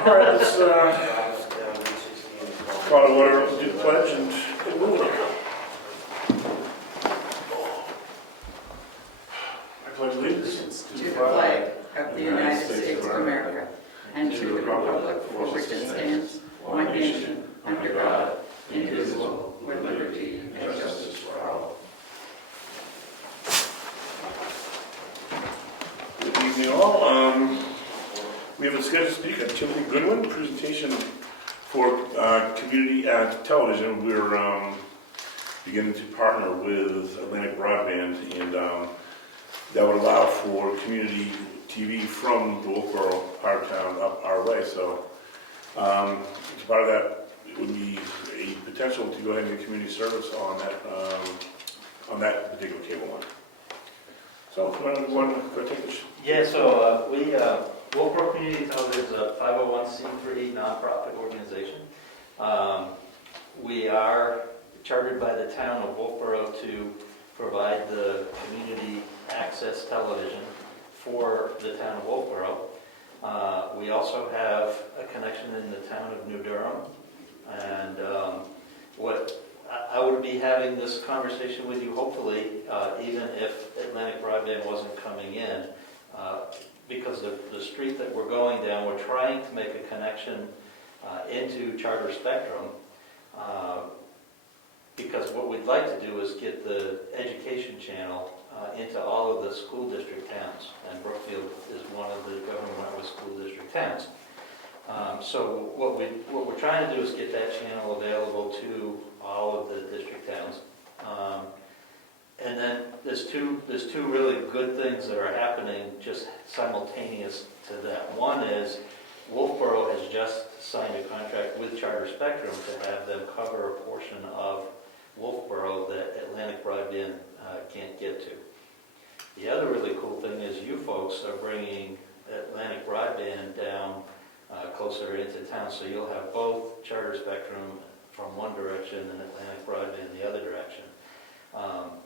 All right, let's call to order, do the pledge and get moving here. I pledge allegiance To the flag of the United States of America and to the republic for which it stands, one nation, under God, indivisible, with liberty and justice for all. Good evening all. We have a scheduled speaker, Timothy Goodwin, presentation for community television. We're beginning to partner with Atlantic Broadband, and that would allow for community TV from the Wolfboro part of town up our way. So as part of that, it would be a potential to go ahead and get community service on that particular cable line. So, one go take this. Yeah, so Wolfboro Community Television is a 501c3 nonprofit organization. We are chartered by the town of Wolfboro to provide the community access television for the town of Wolfboro. We also have a connection in the town of New Durham, and I would be having this conversation with you hopefully even if Atlantic Broadband wasn't coming in, because the street that we're going down, we're trying to make a connection into Charter Spectrum, because what we'd like to do is get the education channel into all of the school district towns, and Brookfield is one of the government school district towns. So what we're trying to do is get that channel available to all of the district towns. And then there's two really good things that are happening just simultaneous to that. One is Wolfboro has just signed a contract with Charter Spectrum to have them cover a portion of Wolfboro that Atlantic Broadband can't get to. The other really cool thing is you folks are bringing Atlantic Broadband down closer into town, so you'll have both Charter Spectrum from one direction and Atlantic Broadband the other direction.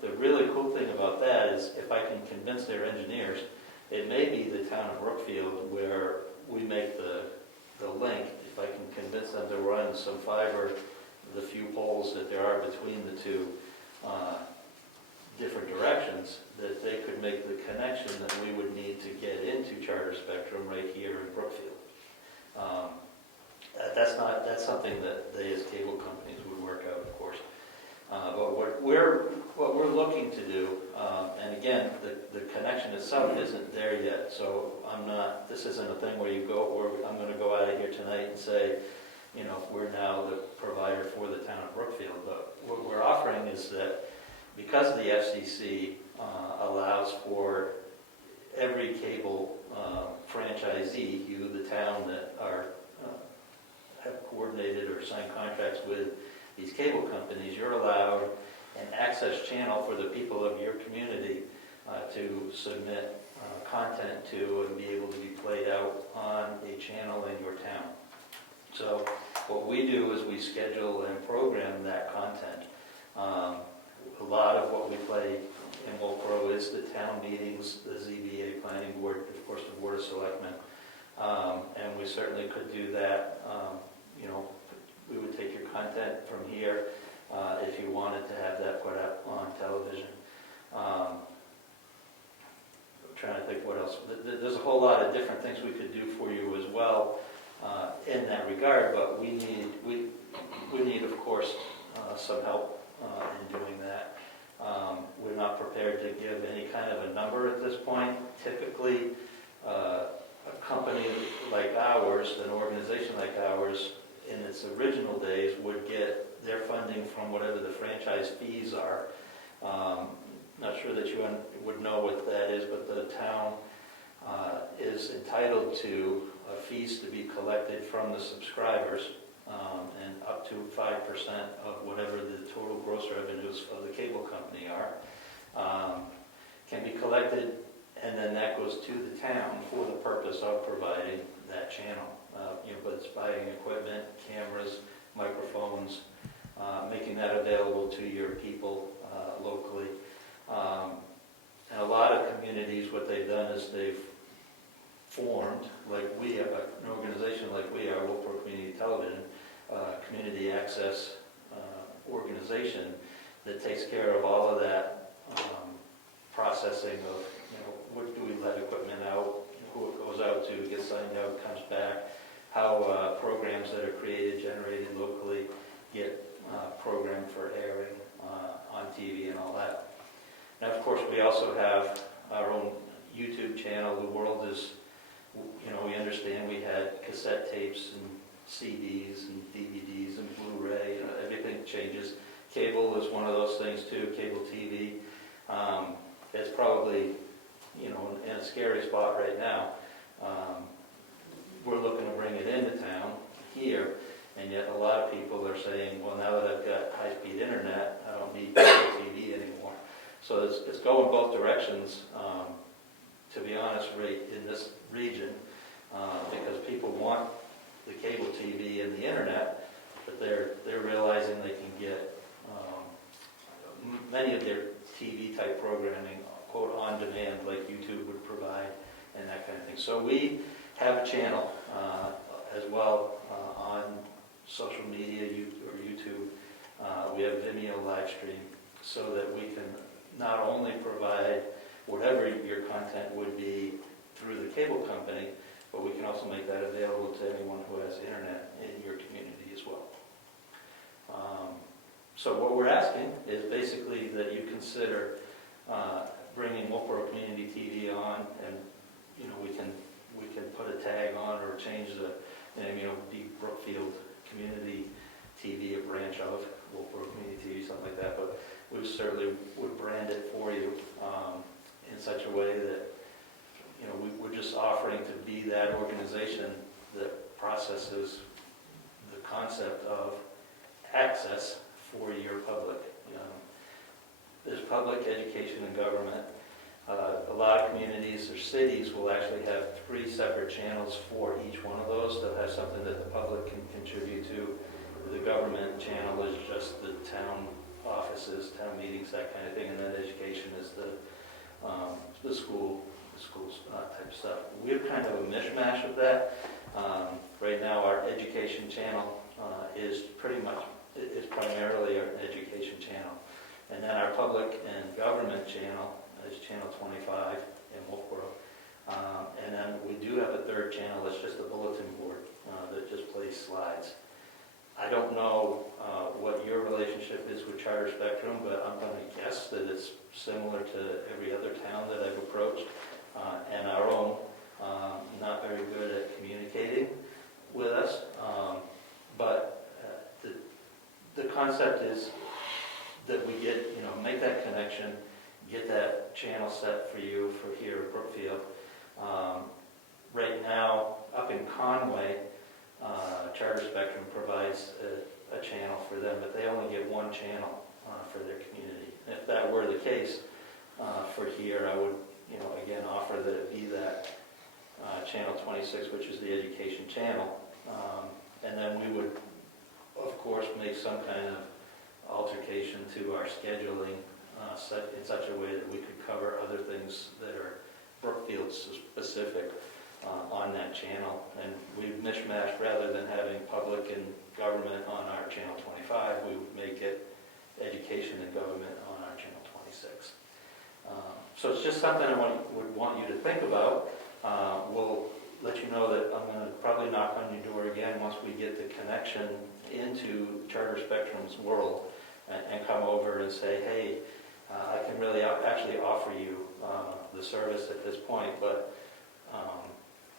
The really cool thing about that is if I can convince their engineers, it may be the town of Brookfield where we make the link. If I can convince them to run some fiber, the few poles that there are between the two different directions, that they could make the connection that we would need to get into Charter Spectrum right here in Brookfield. That's something that they as cable companies would work out, of course. But what we're looking to do, and again, the connection itself isn't there yet. So this isn't a thing where I'm going to go out of here tonight and say, we're now the provider for the town of Brookfield. But what we're offering is that because the FCC allows for every cable franchisee, you, the town that have coordinated or signed contracts with these cable companies, you're allowed an access channel for the people of your community to submit content to and be able to be played out on a channel in your town. So what we do is we schedule and program that content. A lot of what we play in Wolfboro is the town meetings, the ZBA planning board, of course the Board of Selectmen, and we certainly could do that. We would take your content from here if you wanted to have that put up on television. I'm trying to think what else. There's a whole lot of different things we could do for you as well in that regard, but we need of course some help in doing that. We're not prepared to give any kind of a number at this point. Typically, a company like ours, an organization like ours, in its original days would get their funding from whatever the franchise fees are. Not sure that you would know what that is, but the town is entitled to fees to be collected from the subscribers, and up to 5% of whatever the total gross revenues of the cable company are, can be collected, and then that goes to the town for the purpose of providing that channel. But it's buying equipment, cameras, microphones, making that available to your people locally. And a lot of communities, what they've done is they've formed, like we are, an organization like we access organization that takes care of all of that processing of, what do we let equipment out, who it goes out to, gets signed out, comes back, how programs that are created, generated locally get programmed for airing on TV and all that. Now, of course, we also have our own YouTube channel. The world is, we understand we had cassette tapes and CDs and DVDs and Blu-ray, everything changes. Cable is one of those things too, cable TV. It's probably, in a scary spot right now. We're looking to bring it into town here, and yet a lot of people are saying, well, now that I've got high-speed internet, I don't need cable TV anymore. So it's going both directions, to be honest, right in this region, because people want the cable TV and the internet, but they're realizing they can get many of their TV-type programming, quote, on demand, like YouTube would provide, and that kind of thing. So we have a channel as well on social media or YouTube. We have Vimeo live stream so that we can not only provide whatever your content would be through the cable company, but we can also make that available to anyone who has internet in your community as well. So what we're asking is basically that you consider bringing Wolfboro Community TV on, and we can put a tag on or change the name, be Brookfield Community TV, a branch of Wolfboro Community TV, something like that. But we certainly would brand it for you in such a way that we're just offering to be that organization that processes the concept of access for your public. There's public, education, and government. A lot of communities or cities will actually have 3 separate channels for each one of those. They'll have something that the public can contribute to. The government channel is just the town offices, town meetings, that kind of thing, and then education is the schools type of stuff. We have kind of a mishmash of that. Right now, our education channel is primarily our education channel. And then our public and government channel is channel 25 in Wolfboro. And then we do have a 3rd channel that's just a bulletin board that just plays slides. I don't know what your relationship is with Charter Spectrum, but I'm going to guess that it's similar to every other town that I've approached, and our own, not very good at communicating with us. But the concept is that we get, make that connection, get that channel set for you for here at Brookfield. Right now, up in Conway, Charter Spectrum provides a channel for them, but they only get 1 channel for their community. If that were the case for here, I would, again, offer that it be that channel 26, which is the education channel. And then we would, of course, make some kind of altercation to our scheduling in such a way that we could cover other things that are Brookfield specific on that channel. And we mishmash, rather than having public and government on our channel 25, we would make it education and government on our channel 26. So it's just something I would want you to think about. We'll let you know that I'm going to probably knock on your door again once we get the connection into Charter Spectrum's world and come over and say, hey, I can really actually offer you the service at this point, but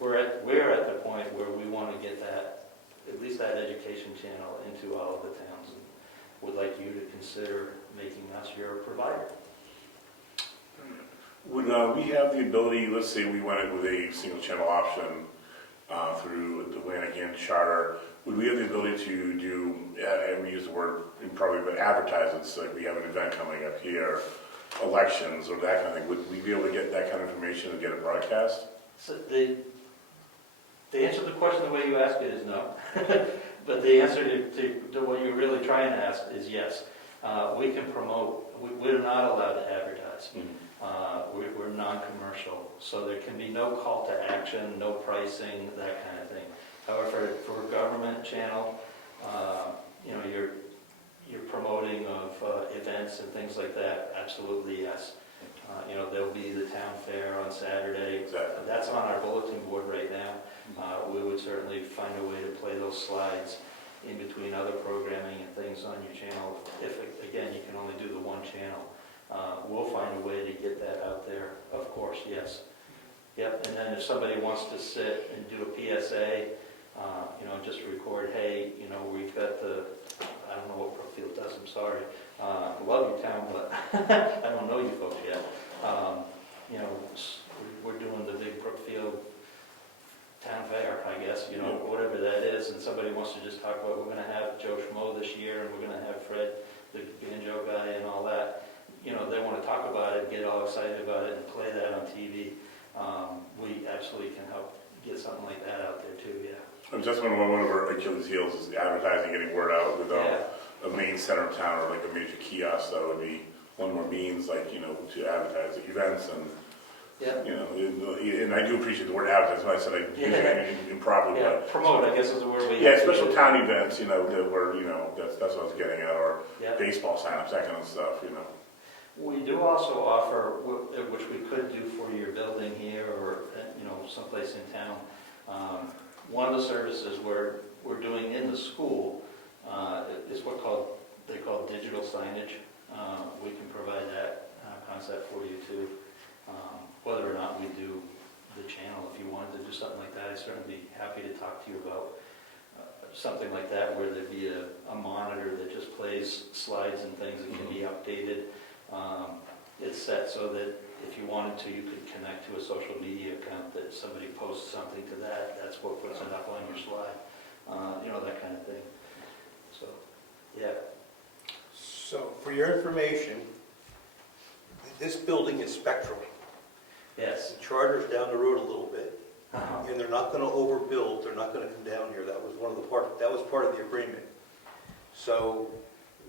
we're at the point where we want to get that, at least that education channel, into all of the towns, and would like you to consider making us your provider. Would we have the ability, let's say we went with a single channel option through Atlantic and Charter, would we have the ability to do, and we use the word probably, but advertisements, like we have an event coming up here, elections or that kind of thing, would we be able to get that kind of information and get it broadcast? So the answer to the question the way you ask it is no. But the answer to what you're really trying to ask is yes. We can promote. We're not allowed to advertise. We're non-commercial, so there can be no call to action, no pricing, that kind of thing. However, for a government channel, your promoting of events and things like that, absolutely yes. There'll be the town fair on Saturday. Exactly. That's on our bulletin board right now. We would certainly find a way to play those slides in between other programming and things on your channel. If, again, you can only do the one channel, we'll find a way to get that out there, of course, yes. Yep, and then if somebody wants to sit and do a PSA, just record, hey, we've got I don't know what Brookfield does, I'm sorry. Love your town, but I don't know you folks yet. We're doing the big Brookfield town fair, I guess, whatever that is, and somebody wants to just talk about, we're going to have Joe Schmo this year, and we're going to have Fred, the banjo guy, and all that. They want to talk about it, get all excited about it, and play that on TV. We absolutely can help get something like that out there too, yeah. That's one of our Achilles' heels is advertising, getting word out with a main center of town or like a major kiosk. That would be one more means, to advertise the events and. Yeah. And I do appreciate the word advertise. I said I use it improperly, Yeah, but promote, I guess is the word we yeah, have to special use. town events, that's what I was getting at, or Yeah. baseball signups, that kind of stuff, We do also offer, which we could do for your building here or, someplace in town. One of the services we're doing in the school is what they call digital signage. We can provide that concept for you too. Whether or not we do the channel, if you wanted to do something like that, I'd certainly be happy to talk to you about something like that, where there'd be a monitor that just plays slides and things that can be updated. It's set so that if you wanted to, you could connect to a social media account that somebody posts something to that's what puts it up on your slide, that kind of thing. So, yeah. So, for your information, this building is spectral. Yes. The charter's down the road a little bit, Uh-huh. and they're not going to overbuild. They're not going to come down here. That was part of the agreement. So,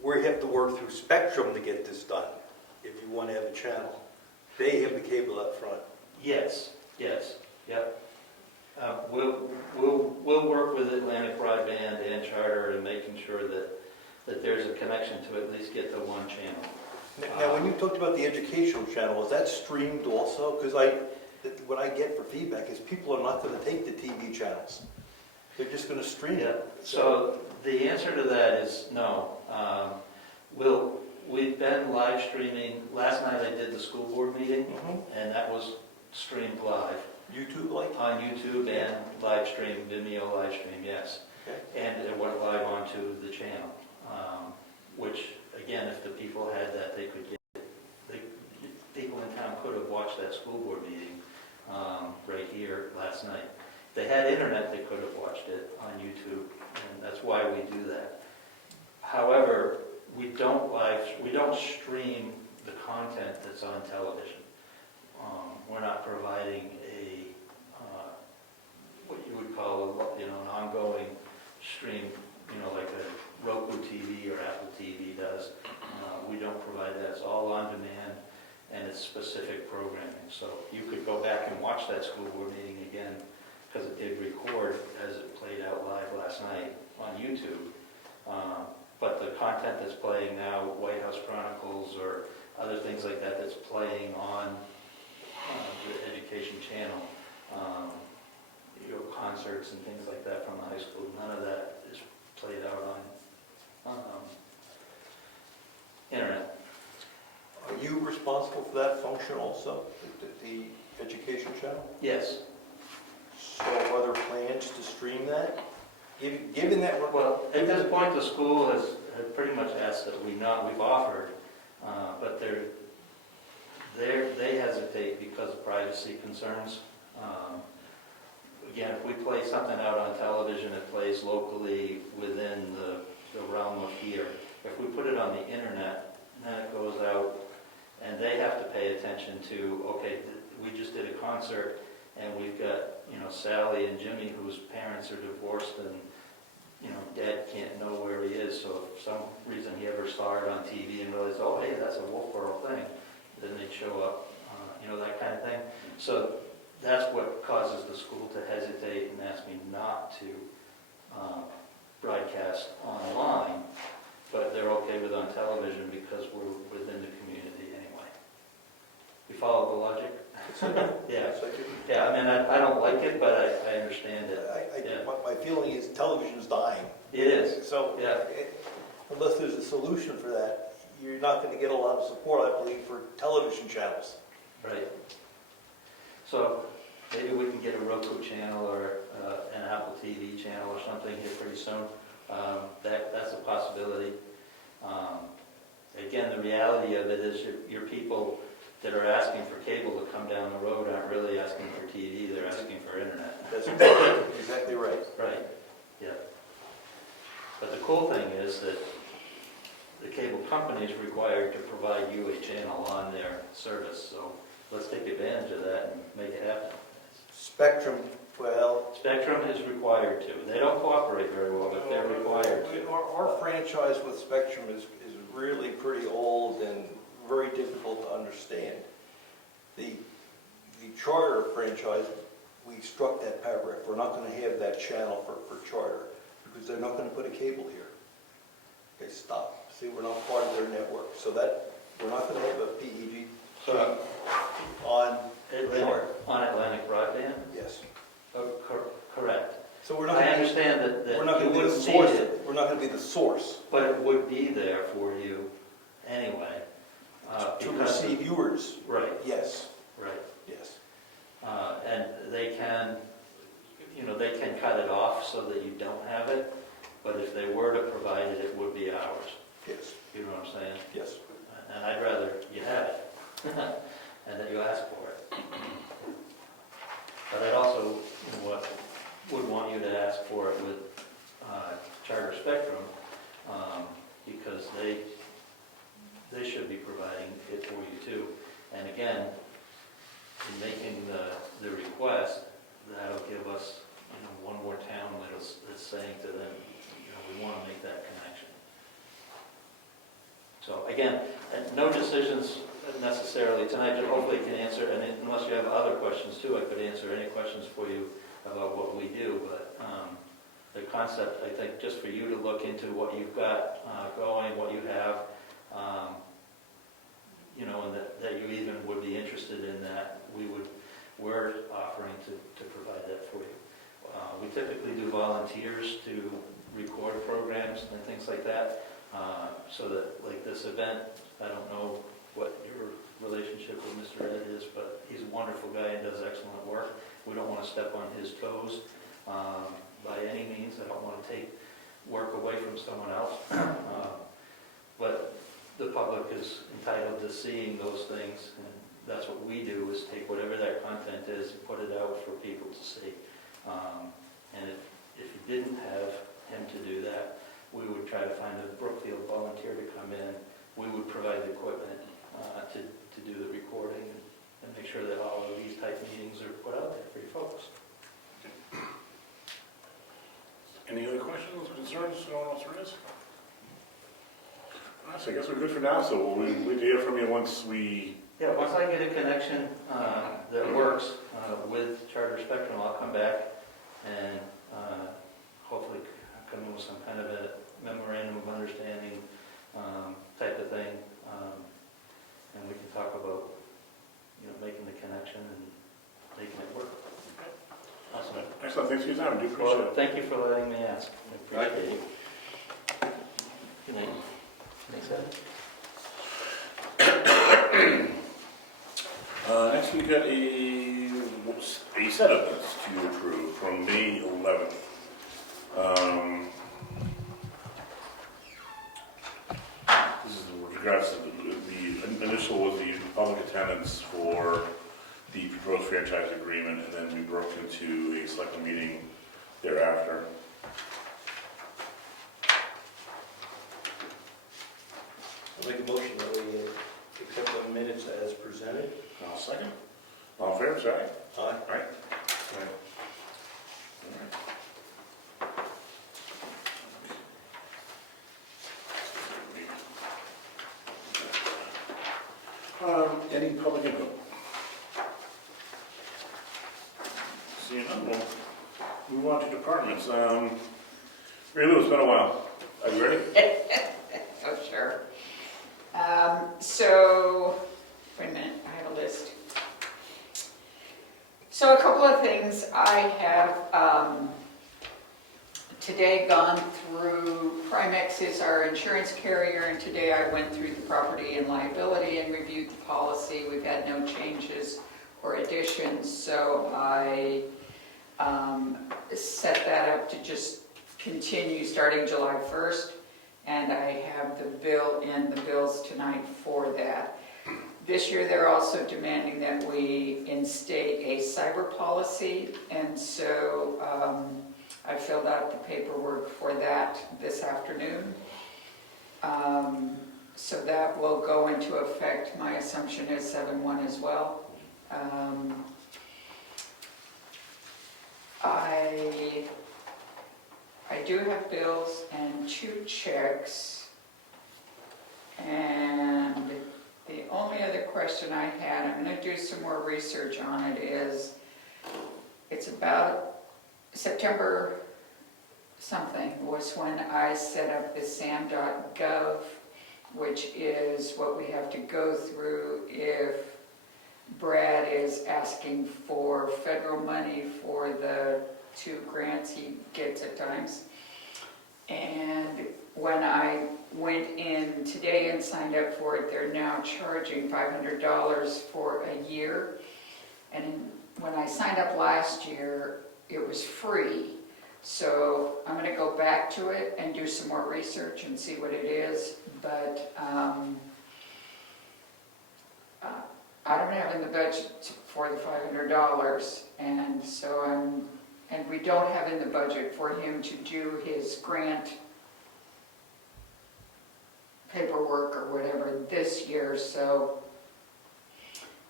we have to work through Spectrum to get this done. If you want to have a channel, they have the cable up front. Yes, yep. We'll work with Atlantic Broadband and Charter in making sure that there's a connection to at least get the one channel. Now, when you talked about the educational channel, is that streamed also? Because what I get for feedback is people are not going to take the TV channels. They're just going to stream Yeah. it. So the answer to that is no. We've been live streaming. Last night I did the school board meeting, and that was streamed live. YouTube, like? On YouTube and live stream, Vimeo live stream, yes. Okay. And it went live onto the channel, which, again, if the people had that, they could get people in town could have watched that school board meeting right here last night. If they had internet, they could have watched it on YouTube, and that's why we do that. However, we don't stream the content that's on television. We're not providing what you would call an ongoing stream, like a Roku TV or Apple TV does. We don't provide that. It's all on demand, and it's specific programming. So you could go back and watch that school board meeting again, because it did record as it played out live last night on YouTube. But the content that's playing now, White House Chronicles or other things like that, that's playing on the education channel, concerts and things like that from the high school, none of that is played out on internet. Are you responsible for that function also, the education channel? Yes. So are there plans to stream that? Given that we're... Well, at this point, the school has pretty much asked that we've offered, but they hesitate because of privacy concerns. Again, if we play something out on television, it plays locally within the realm of here. If we put it on the internet, then it goes out, and they have to pay attention to, okay, we just did a concert, and we've got, Sally and Jimmy, whose parents are divorced, and, Dad can't know where he is, so if for some reason he ever saw it on TV and realized, oh, hey, that's a Wolfboro thing, then they'd show up, that kind of thing. So that's what causes the school to hesitate and ask me not to broadcast online. Yeah, So I do- yeah, I mean, I don't like it, but I understand it. Yeah. My feeling is television's dying. It is, So yeah. unless there's a solution for that, you're not going to get a lot of support, I believe, for television channels. Right. So maybe we can get a Roku channel or an Apple TV channel or something here pretty soon. That's a possibility. Again, the reality of it is your people that are asking for cable to come down the road aren't really asking for TV, they're asking for internet. That's exactly right. Right, yeah. But the cool thing is that the cable company is required to provide you a channel on their service, so let's take advantage of that and make it happen. Spectrum, well, Spectrum is required to. They don't cooperate very well, but they're required to. our franchise with Spectrum is really pretty old and very difficult to understand. The Charter franchise, we struck that paragraph. We're not going to have that channel for Charter because they're not going to put a cable here. Okay, stop. See, we're not part of their network. So that, we're not going to have a PEG So, on Atlantic, Charter. on Atlantic Broadband? Yes. Oh, correct. So we're not I going to understand that we're not you going to be the wouldn't source. need it, We're not going to be the source but it would be there for you anyway. to because- receive viewers. Right, Yes, right. yes. And they can, they can cut it off so that you don't have it, but if they were to provide it, it would be ours. Yes, You know what I'm saying? yes. And I'd rather you have it, and that you ask for it. But I'd also, would want you to ask for it with Charter Spectrum, because they should be providing it for you too. And again, in making the request, that'll give us, one more town that's saying to them, we want to make that connection. So again, no decisions necessarily tonight, but hopefully can answer, and unless you have other questions too, I could answer any questions for you about what we do, but the concept, I think, just for you to look into what you've got going, what you have, and that you even would be interested in that, we're offering to provide that for you. We typically do volunteers to record programs and things like that, so that, like this event, I don't know what your relationship with Mr. Ed is, but he's a wonderful guy and does excellent work. We don't want to step on his toes by any means. I don't want to take work away from someone else. But the public is entitled to seeing those things, and that's what we do, is take whatever that content is and put it out for people to see. And if you didn't have him to do that, we would try to find a Brookfield volunteer to come in. We would provide the equipment to do the recording and make sure that all of these type meetings are put out there for you folks. Any other questions, concerns, no one else raise? So I guess we're good for now, so we'll hear from you once we... Yeah, once I get a connection that works with Charter Spectrum, I'll come back and hopefully come in with some kind of a memorandum of understanding type of thing, and we can talk about, making the connection and making it work. Awesome. Excellent, thanks for your time, I do appreciate Well, it. thank you for letting me ask. I appreciate it. Good night. Thanks, Ed. Next we got a set of minutes to approve from May 11th. This is with regards to the initial was the public attendance for the proposed franchise agreement, and then we broke into a selectmen meeting thereafter. I'll make a motion that we accept the minutes as presented. I'll second. All in favor, say aye. Aye. Aye. Any public input? Seeing none, we'll move on to departments. Mary Lou, it's been a while. Are you ready? Oh, sure. So, wait a minute, I have a list. So a couple of things. I have today gone through, Primex is our insurance carrier, and today I went through the property and liability and reviewed the policy. We've had no changes or additions, so I set that up to just continue starting July 1st, and I have the bill and the bills tonight for that. This year, they're also demanding that we instate a cyber policy, and so I filled out the paperwork for that this afternoon. So that will go into effect, my assumption is 7/1 as well. I do have bills and 2 checks, and the only other question I had, I'm going to do some more research on it, is it's about September something was when I set up the sam.gov, which is what we have to go through if Brad is asking for federal money for the 2 grants he gets at times. And when I went in today and signed up for it, they're now charging $500 for a year. And when I signed up last year, it was free. So I'm going to go back to it and do some more research and see what it is. But I don't have in the budget for the $500, and so and we don't have in the budget for him to do his grant paperwork or whatever this year, so,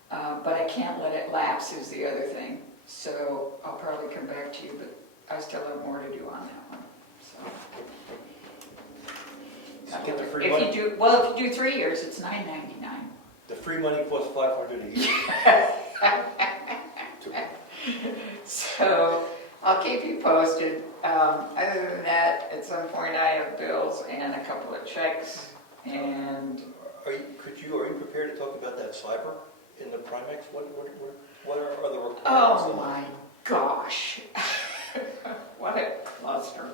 but I can't let it lapse is the other thing. So I'll probably come back to you, but I still have more to do on that one, so. Get the free If money? you do, well, if you do 3 years, it's $9.99. The free money plus $500 a year. So I'll keep you posted. Other than that, at some point I have bills and a couple of checks, and Are you prepared to talk about that cyber in the Primex? What are other requirements? oh my gosh, what a cluster.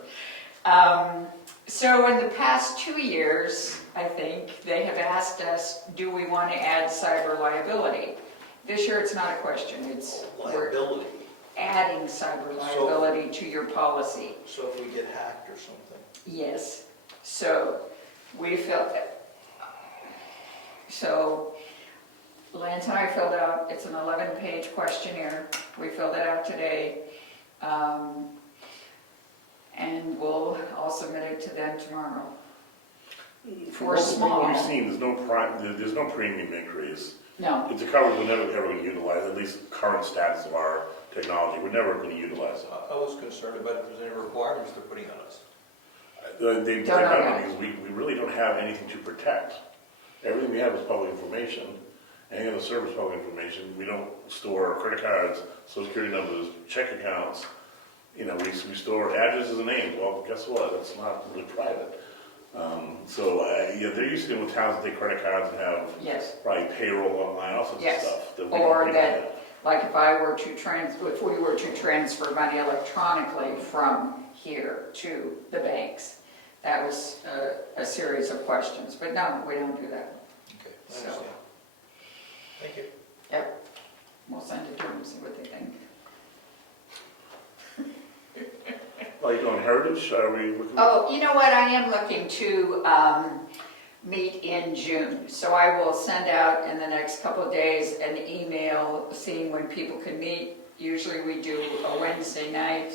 So in the past 2 years, I think, they have asked us, do we want to add cyber liability? This year it's not a question, it's we're Liability. adding cyber liability to your policy. So if we get hacked or something. Yes, so we filled that. So Lance and I filled out, it's an 11-page questionnaire. We filled it out today. And I'll submit it to them tomorrow. For small. What we've seen, there's no premium increase. No, It's a coverage we're never ever going to utilize, at least current status of our technology, we're never going to utilize it. I was concerned about if there's any requirements they're putting on us. They Don't know have, because we really don't have anything to protect. Everything we have is public information. Any other service public information. We don't store credit cards, social security numbers, check accounts. You know, we store addresses and names. Well, guess what? It's not really private. Yeah, they're used to dealing with towns that take credit cards and have yes, probably payroll online, all sorts of yes. stuff. That Or we that, don't have. like if we were to transfer money electronically from here to the banks, that was a series of questions. But no, we don't do that. Okay, I So. understand. Thank you. Yep, we'll send it to them and see what they think. Are you on Heritage? Are we looking? Oh, you know what, I am looking to meet in June, so I will send out in the next couple of days an email seeing when people can meet. Usually we do a Wednesday night,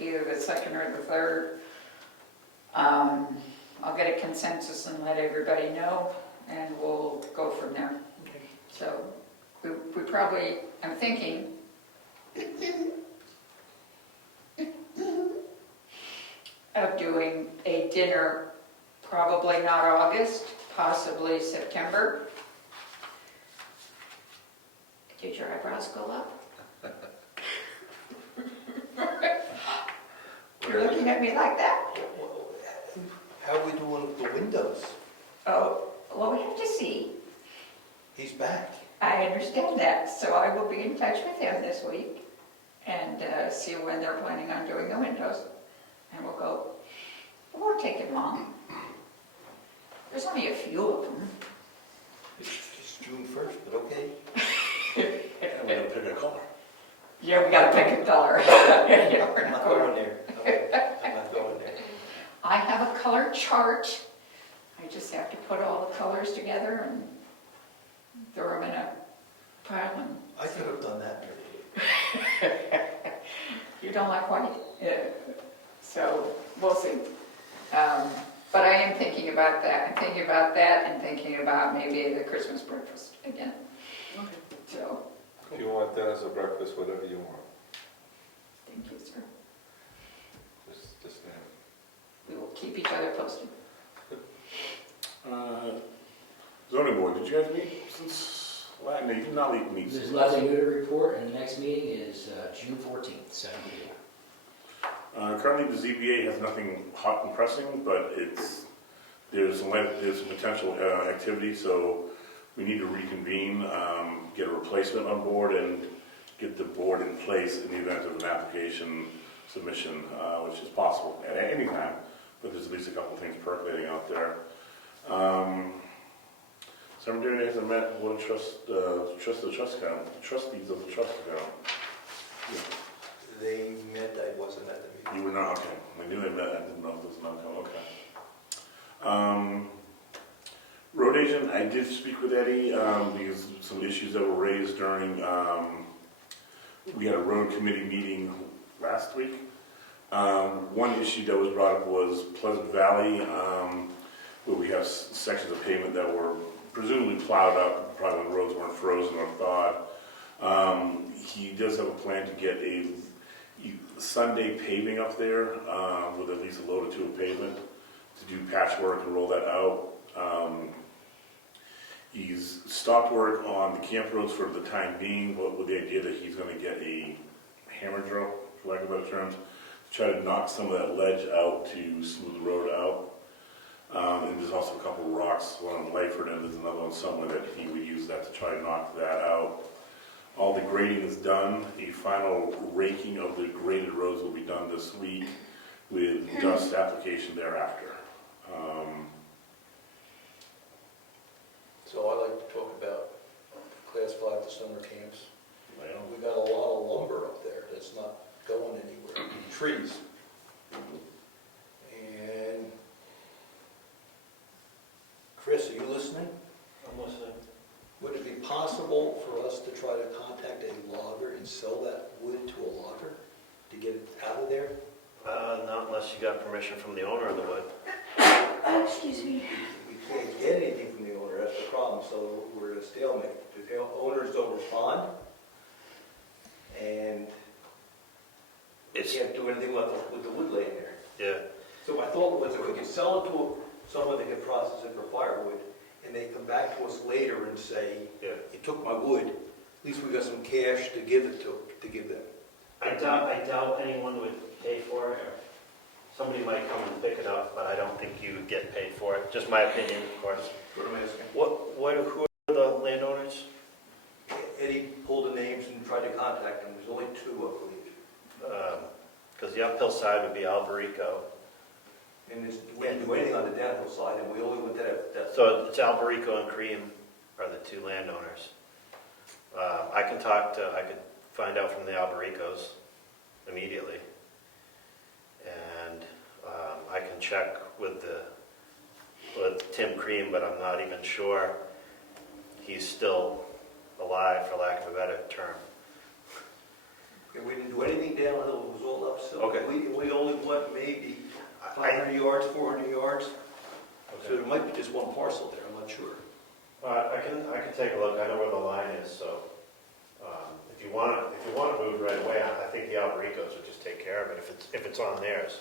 either the 2nd or the 3rd. I'll get a consensus and let everybody know, and we'll go from there. So we probably, I'm thinking, of doing a dinner, probably not August, possibly September. Did your eyebrows go up? You're looking at me like that? How are we doing with the windows? Oh, well, we have to see. He's back. I understand that, so I will be in touch with him this week. and see when they're planning on doing the windows. And we'll go, it won't take it long. There's only a few of them. It's June 1st, but okay. And we're gonna pick a color. Yeah, we gotta pick a color. Yeah, we're I'm not not going. going there. I'm not going there. I have a color chart. I just have to put all the colors together and throw them in a pile and. I could have done that. You don't like white? Yeah. So, we'll see. But I am thinking about that. I'm thinking about that and thinking about maybe the Christmas breakfast again. So, If you want that as a breakfast, whatever you want, thank you, sir. just name We will keep each other posted. Zoning board, did you guys meet since last, no, you did not meet There's since. nothing new to report, and the next meeting is June 14th, 7 p.m. Currently, the ZBA has nothing hot and pressing, but there's some potential activity, so we need to reconvene, get a replacement on board, and get the board in place in the event of an application submission, which is possible at any time, but there's at least a couple things percolating out there. Cemetery hasn't met, what trustees of the trust account. They met, I wasn't at the meeting. You were not, okay. I knew they met, I didn't know if it was an outcome, okay. Road agent, I did speak with Eddie, because some issues that were raised during, we had a road committee meeting last week. One issue that was brought up was Pleasant Valley, where we have sections of pavement that were presumably plowed up, probably when the roads weren't frozen or thawed. He does have a plan to get a Sunday paving up there, with at least a load or two of pavement, to do patchwork and roll that out. He's stopped work on the camp roads for the time being, but with the idea that he's going to get a hammer drill, for lack of better terms, to try to knock some of that ledge out to smooth the road out. And there's also a couple of rocks, one on Lightford, and there's another one somewhere that he would use that to try to knock that out. All the grading is done. A final raking of the graded roads will be done this week with dust application thereafter. So I like to talk about Class 5 to summer camps. Well, We got a lot of lumber up there that's not going anywhere, trees. And Chris, are you listening? I'm listening. Would it be possible for us to try to contact a logger and sell that wood to a logger to get it out of there? Not unless you got permission from the owner of the wood. Excuse me. We can't get anything from the owner, that's the problem, so we're at a stalemate. The owners don't respond, and we It's, can't do anything with the wood laying there. yeah, So my thought was if we could sell it to someone that could process it for firewood, and they come back to us later and say, yeah. you took my wood, at least we got some cash to give them. I doubt anyone would pay for it. Somebody might come and pick it up, but I don't think you would get paid for it. Just my opinion, of course. What am I asking? Who are the landowners? Eddie pulled the names and tried to contact them, there's only two, I believe. Because the uphill side would be Alberico. And we didn't do anything on the downhill side, and we only went that. So it's Alberico and Cream are the two landowners. I could find out from the Albericos immediately. And I can check with Tim Cream, but I'm not even sure he's still alive, for lack of a better term. Okay, we didn't do anything downhill, it was all uphill. Okay. We only went maybe 500 yards, 400 yards. So Okay. there might be just one parcel there, I'm not sure. I can take a look. I know where the line is, so if you want to move right away, I think the Albericos would just take care of it if it's on theirs,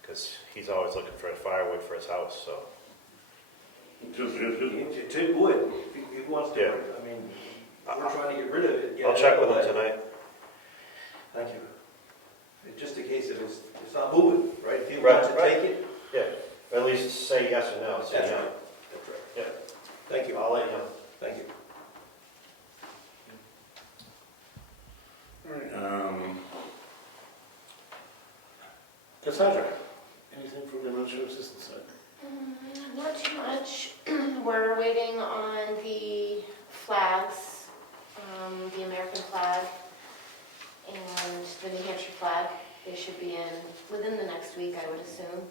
because he's always looking for firewood for his house. So It's in wood, if he wants to, Yeah. I mean, we're trying to get rid of it. get I'll it check out with of him the way. tonight. Thank you. It's just a case of it's not moving, right? If he Right, wants to right. take it, Yeah, or at least say yes or no. Say that's no. right. That's right. Yeah. Thank you. I'll let you know. Thank you. All right, Anything from the administrative assistant side? Not too much. We're waiting on the flags, the American flag and the New Hampshire flag. They should be in within the next week, I would assume.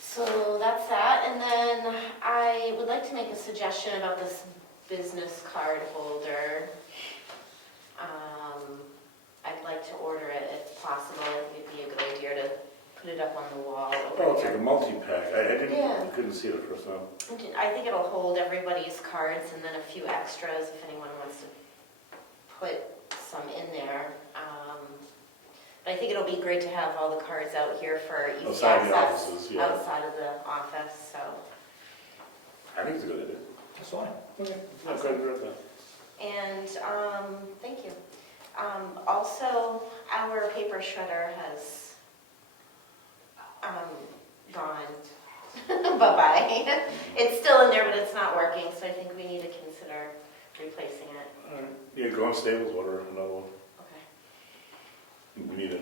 So that's that. And then I would like to make a suggestion about this business card holder. I'd like to order it if possible. I think it'd be a good idea to put it up on the wall Oh, over it's like a here. multi-pack. I didn't, Yeah. couldn't see it at first time. I think it'll hold everybody's cards and then a few extras if anyone wants to put some in there. But I think it'll be great to have all the cards out here for easy Outside the access offices, yeah. outside of the office, so. I think it's a good idea. That's fine. Okay. Yeah, go ahead and grab that. And, thank you. Also, our paper shredder has, gone bye-bye. It's still in there, but it's not working, so I think we need to consider replacing it. All right. Yeah, go on Staples, order another one. Okay. We need to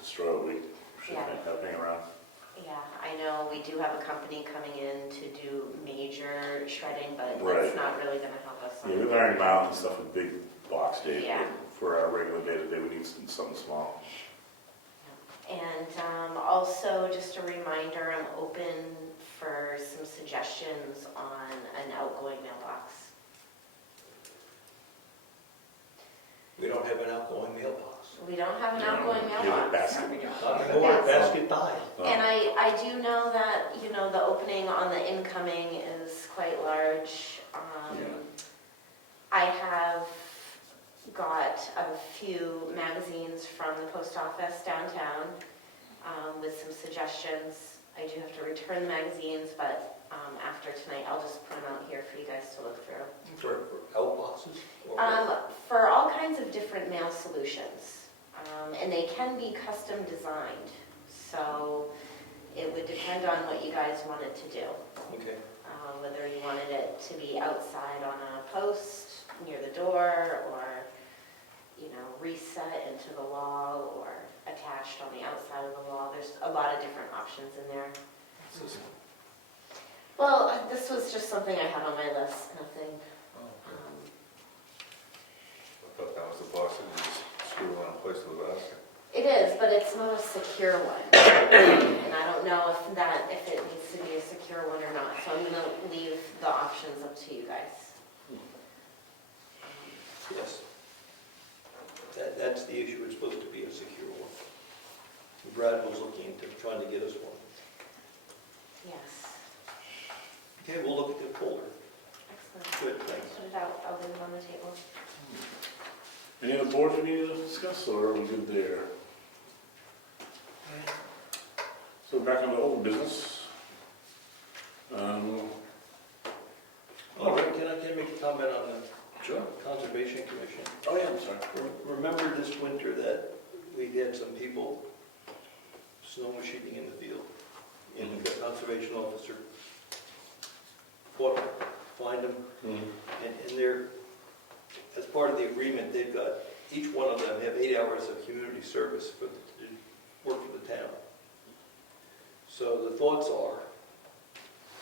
destroy it. We should Yeah. have hang around. Yeah, I know we do have a company coming in to do major shredding, but Right. it's not really gonna help us. Yeah, with Iron Mountain and stuff with big box days. Yeah. For our regular day-to-day, we need something small. And also, just a reminder, I'm open for some suggestions on an outgoing mailbox. We don't have an outgoing mailbox. We don't have an Yeah, outgoing give it mailbox. basket. No, we don't. Not It's a anymore, basket. basket died. And I do know that, the opening on the incoming is quite large. Yeah. I have got a few magazines from the post office downtown with some suggestions. I do have to return the magazines, but after tonight, I'll just put them out here for you guys to look through. For outboxes? For all kinds of different mail solutions. And they can be custom designed. So it would depend on what you guys wanted to do. Okay. Whether you wanted it to be outside on a post near the door, or reset into the wall, or attached on the outside of the wall. There's a lot of different options in there. Well, this was just something I had on my list, nothing. I thought that was the box that you just screw on and place to the basket. It is, but it's not a secure one. And I don't know if it needs to be a secure one or not, so I'm gonna leave the options up to you guys. Yes. That's the issue, it's supposed to be a secure one. Brad was looking into trying to get us one. Yes, Okay, we'll look at the folder. excellent. Good, thanks. Put it out, I'll leave it on the table. Any other boards we need to discuss, or are we good there? So back on the old business. Oh, can I make a comment on the Sure. Conservation Commission? Oh, yeah, I'm sorry. Remember this winter that we had some people snow machining in the field? And the conservation officer fought them, fined them, and they're, as part of the agreement, they've got, each one of them have 8 hours of community service for work for the town. So the thoughts are,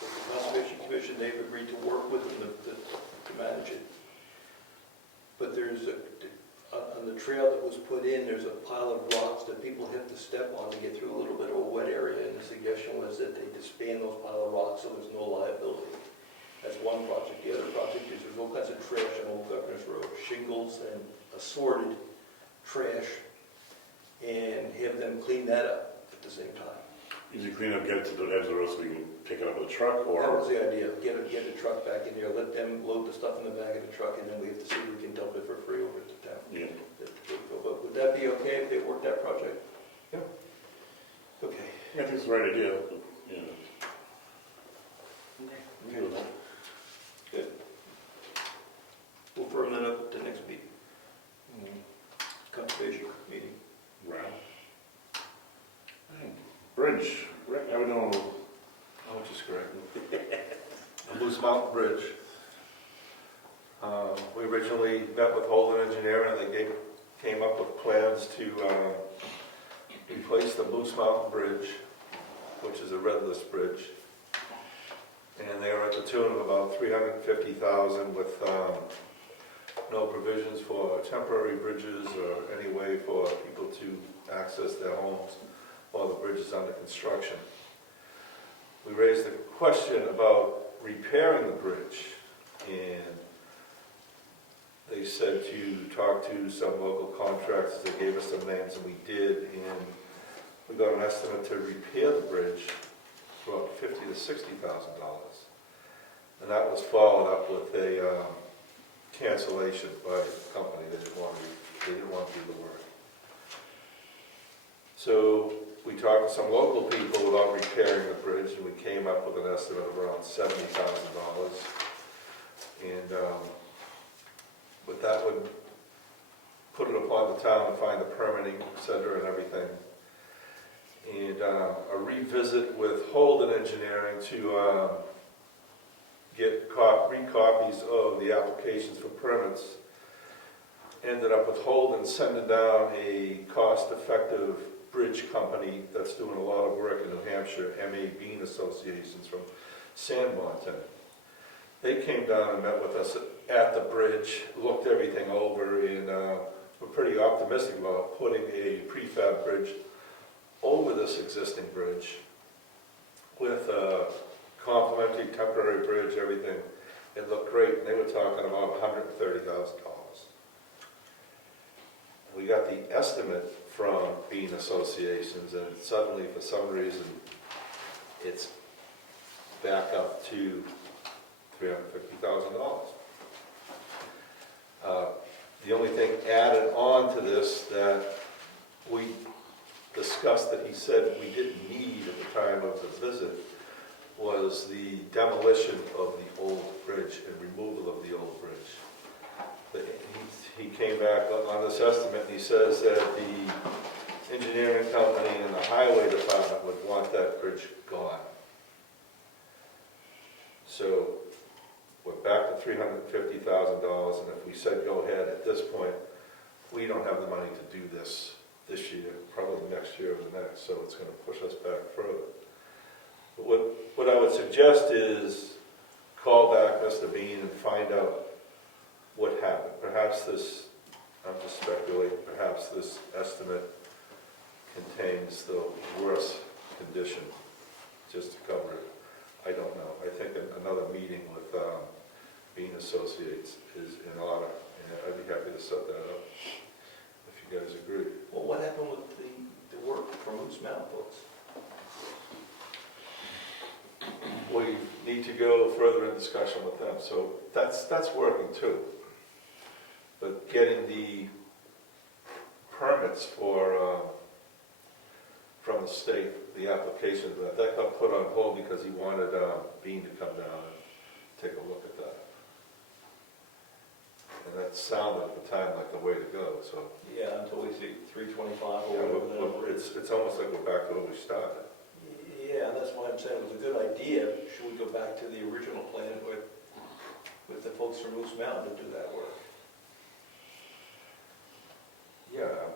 that the Conservation Commission, they've agreed to work with them to manage it. But there's on the trail that was put in, there's a pile of rocks that people have to step on to get through a little bit of a wet area, and the suggestion was that they disband those pile of rocks so there's no liability. That's one project. The other project is there's all kinds of trash on Old Governor's Road, shingles and assorted trash, and have them clean that up at the same time. Usually clean up, get it to the edge of the road so we can pick it up with a truck, That or? was the idea, get a truck back in there, let them load the stuff in the back of the truck, and then we have to see if we can dump it for free over at the town. Yeah. But would that be okay if they worked that project? Yeah. Okay. I think it's the right idea, yeah. We can do that. Good. We'll firm that up at the next meeting, conservation meeting. Right. Bridge, Rick, I would know. Oh, which is great. The Moose Mountain Bridge. We originally met with Holden Engineering, and they came up with plans to replace the Moose Mountain Bridge, which is a red list bridge. And they are at the tune of about $350,000 with no provisions for temporary bridges or any way for people to access their homes while the bridge is under construction. We raised the question about repairing the bridge, and they said to talk to some local contractors. They gave us some names, and we did, and we got an estimate to repair the bridge for about $50,000 to $60,000. And that was followed up with a cancellation by the company. They didn't want to do the work. So we talked to some local people about repairing the bridge, and we came up with an estimate of around $70,000. And but that would put it upon the town to find the permitting, et cetera, and everything. And a revisit with Holden Engineering to get recopies of the applications for permits. Ended up with Holden sending down a cost-effective bridge company that's doing a lot of work in New Hampshire, M.A. Bean Associations from Sandmonton. They came down and met with us at the bridge, looked everything over, and we're pretty optimistic about putting a prefab bridge over this existing bridge with a complimentary temporary bridge, everything. It looked great, and they were talking about $130,000. We got the estimate from Bean Associations, and suddenly, for some reason, it's back up to $350,000. The only thing added on to this that we discussed that he said we didn't need at the time of the visit was the demolition of the old bridge and removal of the old bridge. He came back on this estimate, and he says that the engineering company and the highway department would want that bridge gone. So we're back to $350,000, and if we said go ahead at this point, we don't have the money to do this year, probably next year or the next, so it's going to push us back further. But what I would suggest is call back Mr. Bean and find out what happened. Perhaps this, I'm just speculating, perhaps this estimate contains the worst condition just to cover it. I don't know. I think another meeting with Bean Associates is in order, and I'd be happy to set that up if you guys agree. Well, what happened with the work from Moose Mountain, folks? We need to go further in discussion with them, so that's working too. But getting the permits for from the state, the application, that got put on hold because he wanted Bean to come down and take a look at that. And that sounded at the time like the way to go, so. Yeah, until we see 325 or Yeah, whatever that number is. it's almost like we're back to where we started. Yeah, that's why I'm saying it was a good idea. Should we go back to the original plan with the folks from Moose Mountain to do that work? Yeah,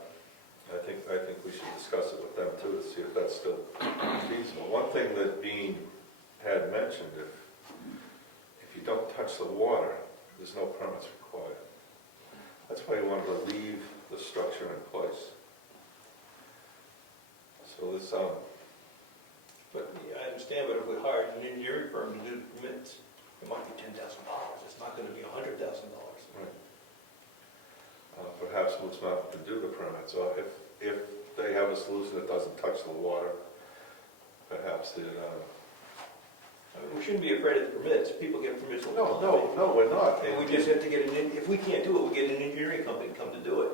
I think we should discuss it with them too, to see if that's still feasible. One thing that Bean had mentioned, if you don't touch the water, there's no permits required. That's why he wanted to leave the structure in place. So this, But yeah, I understand, but if we hired an engineering firm to do the permits, it might be $10,000. It's not going to be $100,000. right. Perhaps Moose Mountain could do the permits, or if they have a solution that doesn't touch the water, perhaps it. I mean, we shouldn't be afraid of the permits. People get permits all the time. No, we're not. And we just have to get if we can't do it, we get an engineering company to come to do it.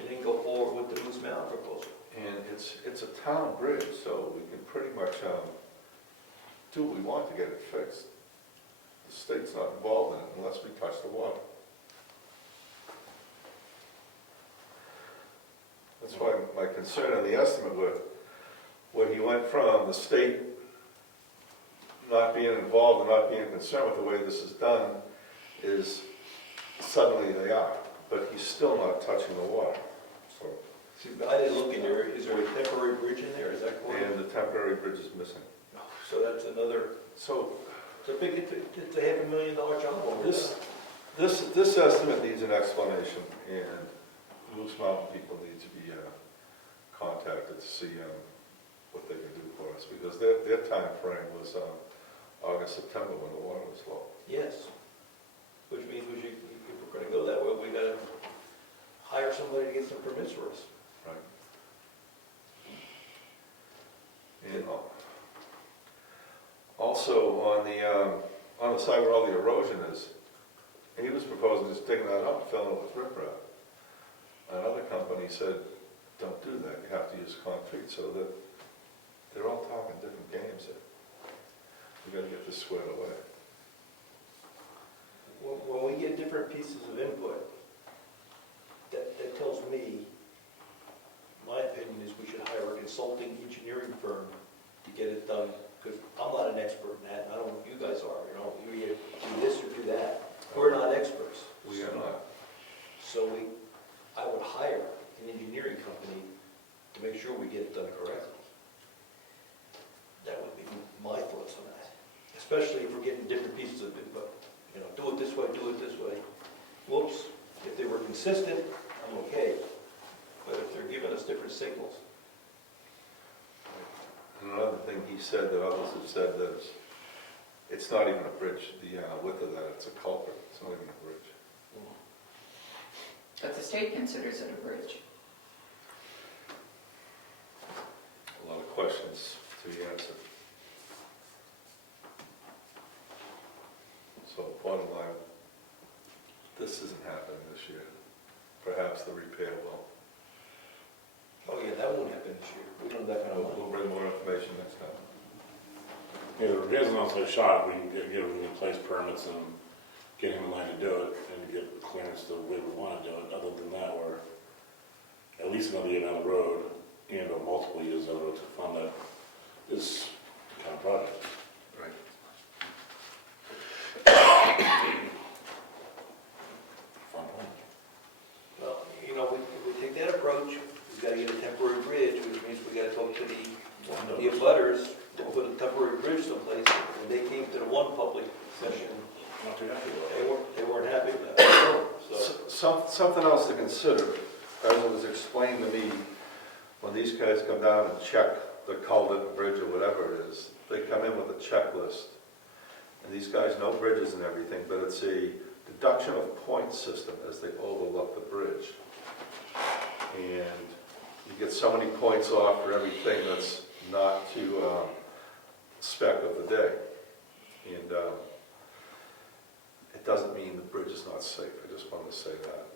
And then go forward with the Moose Mountain proposal. And it's a town bridge, so we can pretty much do what we want to get it fixed. The state's not involved in it unless we touch the water. That's why my concern on the estimate where he went from the state not being involved and not being concerned with the way this is done is suddenly they are, but he's still not touching the water. So See, I didn't look in there, is there a temporary bridge in there, is that correct? And the temporary bridge is missing. So that's another, So it's a big, it's a $500,000 job over this, there. this estimate needs an explanation, and Moose Mountain people need to be contacted to see what they can do for us, because their time frame was August, September, when the water was low. Yes, which means we should, if we're gonna go that way, we gotta hire somebody to get some permits for us. Right. And also on the side where all the erosion is, he was proposing just digging that up and filling it with riprap. Another company said, don't do that, you have to use concrete, so that they're all talking different games here. We gotta get this squared away. When we get different pieces of input, that tells me, my opinion is we should hire a consulting engineering firm to get it done, because I'm not an expert in that, and I don't know if you guys are, you know, you either do this or do that. We're not experts. We are not. So I would hire an engineering company to make sure we get it done correctly. That would be my thoughts on that, especially if we're getting different pieces of input. You know, do it this way, do it this way. Whoops, if they were consistent, I'm okay. But if they're giving us different signals, And another thing he said that others have said that it's not even a bridge, the width of that, it's a culvert, it's not even a bridge. But the state considers it a bridge. A lot of questions to be answered. So bottom line, this isn't happening this year. Perhaps the repair will. oh yeah, that won't happen this year. We don't have that kind of We'll money. bring more information next time. Yeah, the repairs an outside shot, we can get them in place permits and get him in line to do it, and get clearance the way we want to do it. Other than that, we're at least another year down the road, and or multiple years down the road to fund this kind of project. Right. Fun one. Well, you know, if we take that approach, we've got to get a temporary bridge, which means we got to talk to the abutters to put a temporary bridge someplace. When they came to the one public session, Not too happy about it. they weren't happy with that. So, Something else to consider, as it was explained to me, when these guys come down and check the culvert, bridge, or whatever it is, they come in with a checklist. And these guys know bridges and everything, but it's a deduction of point system as they overlook the bridge. And you get so many points off for everything that's not to spec of the day. And it doesn't mean the bridge is not safe. I just wanted to say that.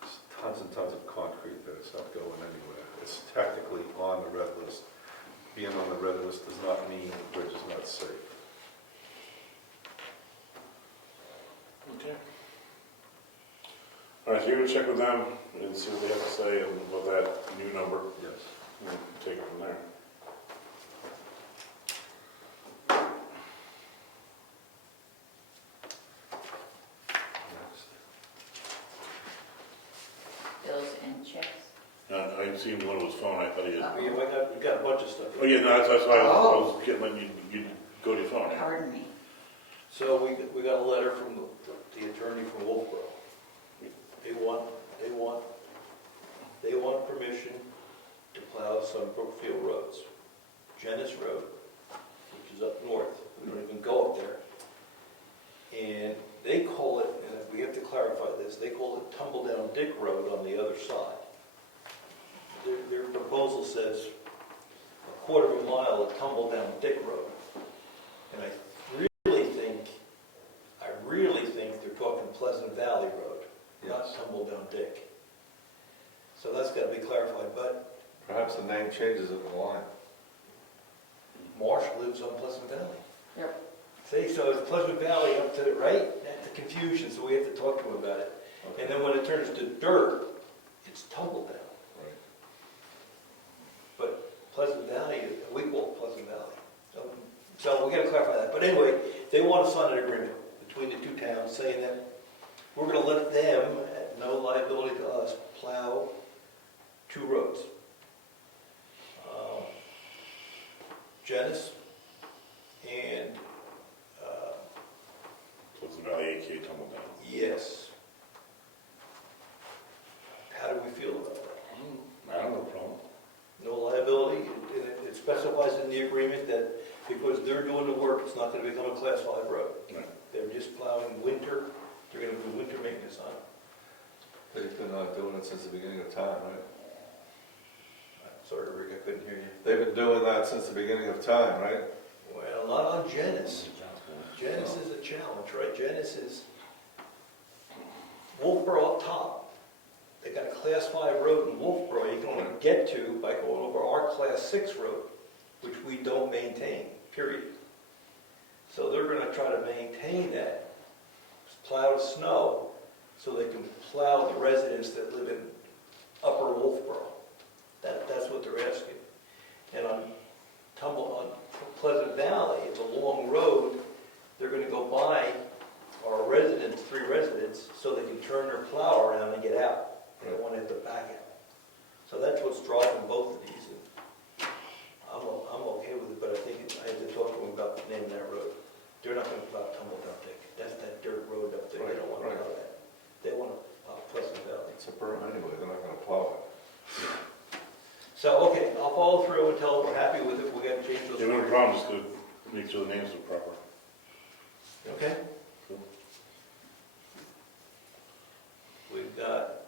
There's tons and tons of concrete there. It's not going anywhere. It's technically on the red list. Being on the red list does not mean the bridge is not safe. Okay. All right, so you're gonna check with them and see what they have to say about that new number, Yes. and take it from there. Next. Bills and checks. I seen one of his phone, I thought he had, we got a bunch of stuff. oh yeah, no, that's why I was getting, letting you go to your phone. Pardon me. So we got a letter from the attorney from Wolfboro. They want permission to plow some Brookfield roads. Janice Road, which is up north, we don't even go up there. And they call it, and we have to clarify this, they call it Tumble Down Dick Road on the other side. Their proposal says a quarter of a mile of Tumble Down Dick Road. And I really think they're talking Pleasant Valley Road, not Tumble Down Dick. So that's got to be clarified, but Perhaps the name changes in the line. Marsh lives on Pleasant Valley. Yep. See, so it's Pleasant Valley up to the right, that's the confusion, so we have to talk to him about it. And then when it turns to dirt, it's Tumble Down. Right. But Pleasant Valley, we call it Pleasant Valley. So we got to clarify that. But anyway, they want to sign an agreement between the two towns saying that we're going to let them, at no liability to us, plow 2 roads. Janice and, What's the Valley AK tumble down? yes. How do we feel about that? I don't have a problem. No liability, and it specifies in the agreement that because they're doing the work, it's not gonna become a class 5 road. Right. They're just plowing winter, they're gonna do winter maintenance on it. They've been doing it since the beginning of time, right? Sorry, Rick, I couldn't hear you. They've been doing that since the beginning of time, right? Well, not on Janice. Janice is a challenge, right? Janice is Wolfboro up top. They got a class 5 road in Wolfboro you can only get to by going over our class 6 road, which we don't maintain, period. So they're gonna try to maintain that plowed snow so they can plow the residents that live in upper Wolfboro. That's what they're asking. And on Pleasant Valley, it's a long road, they're gonna go by our residents, 3 residents, so they can turn their plow around and get out. They don't wanna have to back out. So that's what's driving both of these. And I'm okay with it, but I think I have to talk to them about the name of that road. They're not gonna plow Tumble Down Dick. That's that dirt road up there, they don't wanna Right, plow that. They wanna plow Pleasant Valley. It's a berm anyway, they're not gonna plow it. So, okay, I'll follow through and tell them we're happy with it, we gotta change those. Yeah, no problem, just to make sure the names are proper. Okay? Cool. We've got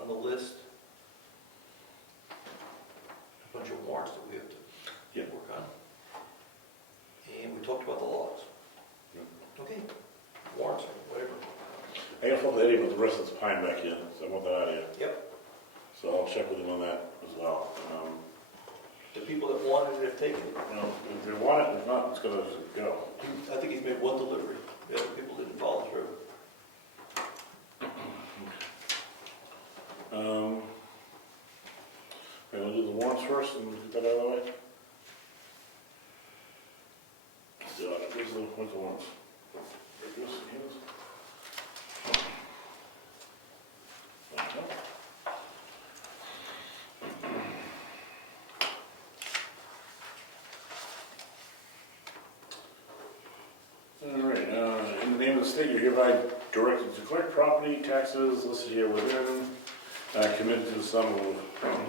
on the list a bunch of warrants that we have to work on. And we talked about the logs. Okay, warrants, whatever. I got to Eddie about the rest of this pine back in, so I want that out of you. Yep, So I'll check with him on that as well. the people that wanted it have taken it. You know, if they want it, if not, it's gonna go. I think he's made 1 delivery, the other people didn't follow through. Okay, we'll do the warrants first and get that out of the way. Where's the warrants? There it is, here it is. Okay. All right, in the name of the state, you're hereby directed to collect property taxes listed here within, committed to the sum of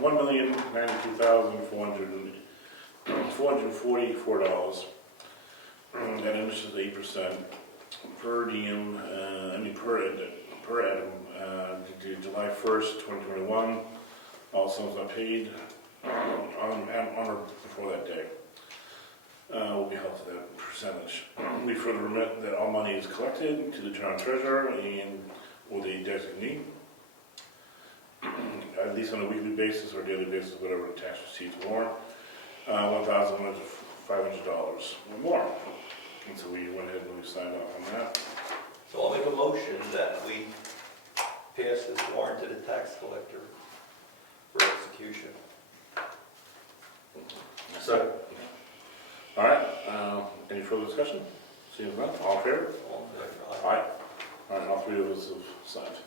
$1,092,444. That interest is 8% per diem, per item, to July 1st, 2021. All sums are paid on or before that day. Will be held to that percentage. We further remit that all money is collected to the town treasurer and or the designee, at least on a weekly basis or daily basis, whatever the tax receipts warrant, $1,500 or more. And so we went ahead and we signed off on that. So I'll make a motion that we pass this warrant to the tax collector for execution. Second. All right, any further discussion? Seeing none, all in favor? All in favor? Aye. All right, all 3 of us have signed.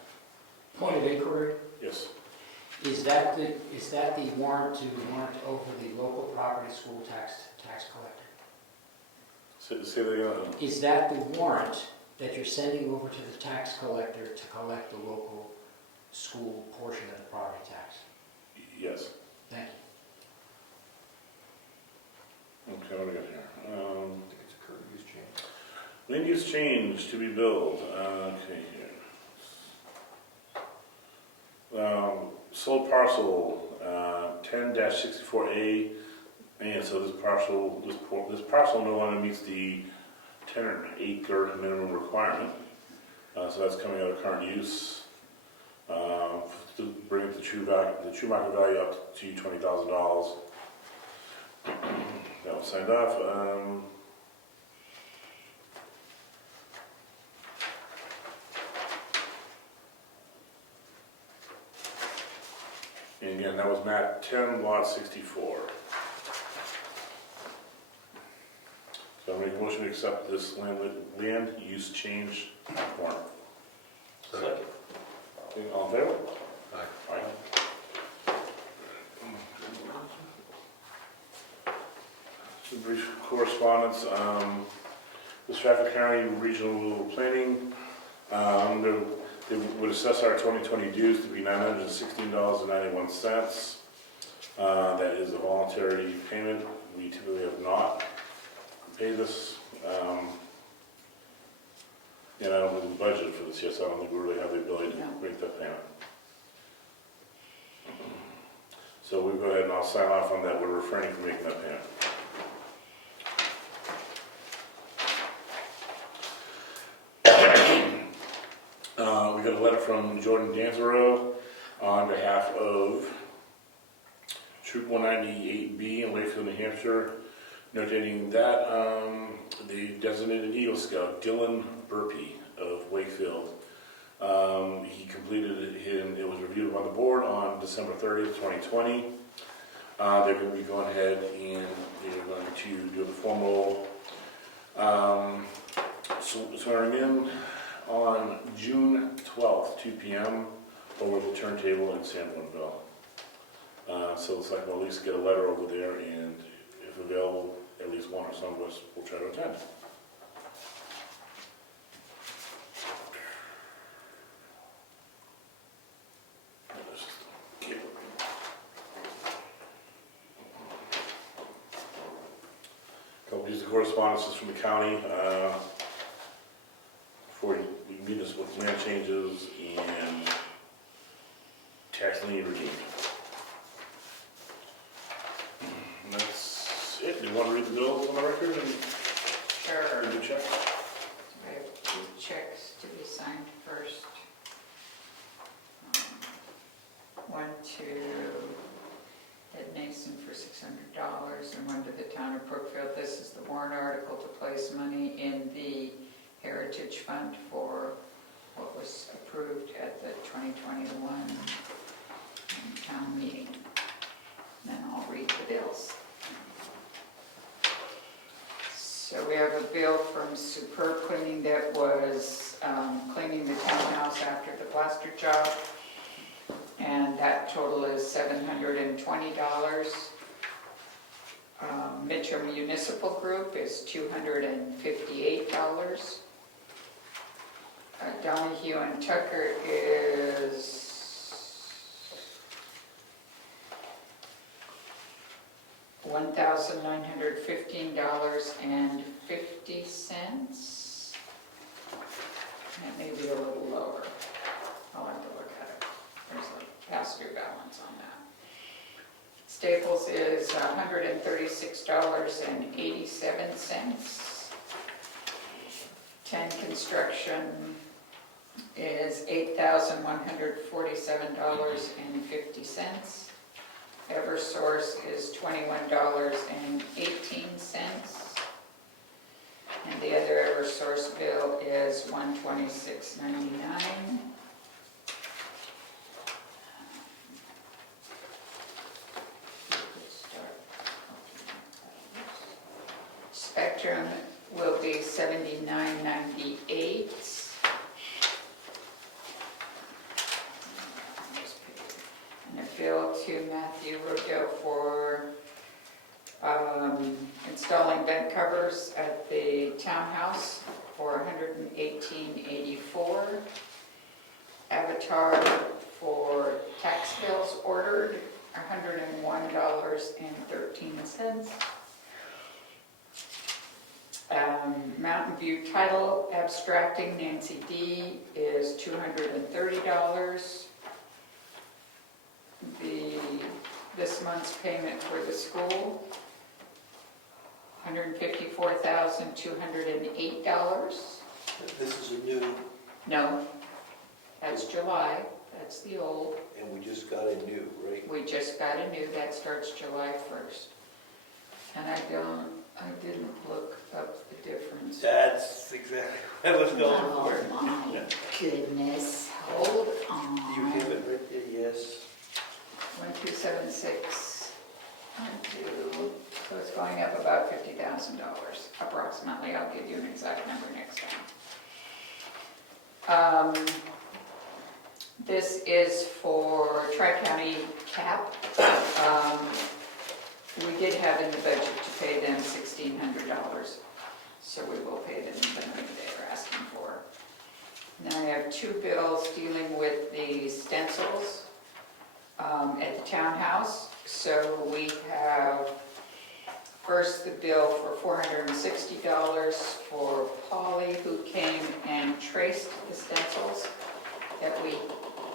Point of inquiry, Yes. is that the warrant to warrant over the local property school tax collector? Say that again. Is that the warrant that you're sending over to the tax collector to collect the local school portion of the property tax? Yes. Thank you. Okay, what do we got here? I think it's a current use change. Land use change to be billed. Okay, here. Sold parcel 10-64A, and so this parcel no longer meets the 10-acre minimum requirement. So that's coming out of current use to bring the true market value up to $20,000. That was signed off. And again, that was map 10, lot 64. So I make a motion to accept this land use change warrant. Second. Okay, all in favor? Aye. Aye. Some brief correspondence. The Stratford County Regional Planning, they would assess our 2020 dues to be $916.91. That is a voluntary payment. We typically have not paid this. And I don't think we budgeted for this yet, so I don't think we really have the ability to make that payment. So we go ahead and I'll sign off on that. We're refraining from making that payment. We got a letter from Jordan Danzero on behalf of Troop 198B in Wakefield, New Hampshire, notating that the designated Eagle Scout, Dylan Burpee of Wakefield, he completed it was reviewed by the board on December 30th, 2020. They're going to be going ahead and they're going to do the formal swearing in on June 12th, 2 p.m. over the turntable in Sanbornville. So it's like we'll at least get a letter over there, and if available, at least one or some of us will try to attend. Couple pieces of correspondences from the county for municipal land changes and tax lien redeemed. And that's it. Do you want to read the bills on the record and Sure. read the check? I have 2 checks to be signed first. One to Ed Nason for $600 and one to the town of Brookfield. This is the warrant article to place money in the Heritage Fund for what was approved at the 2021 town meeting. Then I'll read the bills. So we have a bill from Superb Cleaning that was cleaning the townhouse after the plaster job. And that total is $720. Mitchell Municipal Group is $258. Donahue and Tucker is $1,915.50. That may be a little lower. I'll have to look at it. There's a past due balance on that. Staples is $136.87. 10 Construction is $8,147.50. Eversource is $21.18. And the other Eversource bill is $126.99. Spectrum will be $79.98. And a bill to Matthew Rodell for installing vent covers at the townhouse for $118.84. Avatar for tax bills ordered, $101.13. Mountain View Title Abstracting, Nancy D. is $230. This month's payment for the school, $154,208. This is a new, No, that's July, that's the old. and we just got a new, right? We just got a new, that starts July 1st. And I didn't look up the difference. That's exactly what I was going Oh for. my goodness, hold on. You have it right there, yes. 1276, 12, so it's going up about $50,000 approximately. I'll give you an exact number next time. This is for Tri-County CAP. We did have in the budget to pay them $1,600, so we will pay them the money they're asking for. And then I have two bills dealing with the stencils at the townhouse. So we have first the bill for $460 for Polly, who came and traced the stencils that we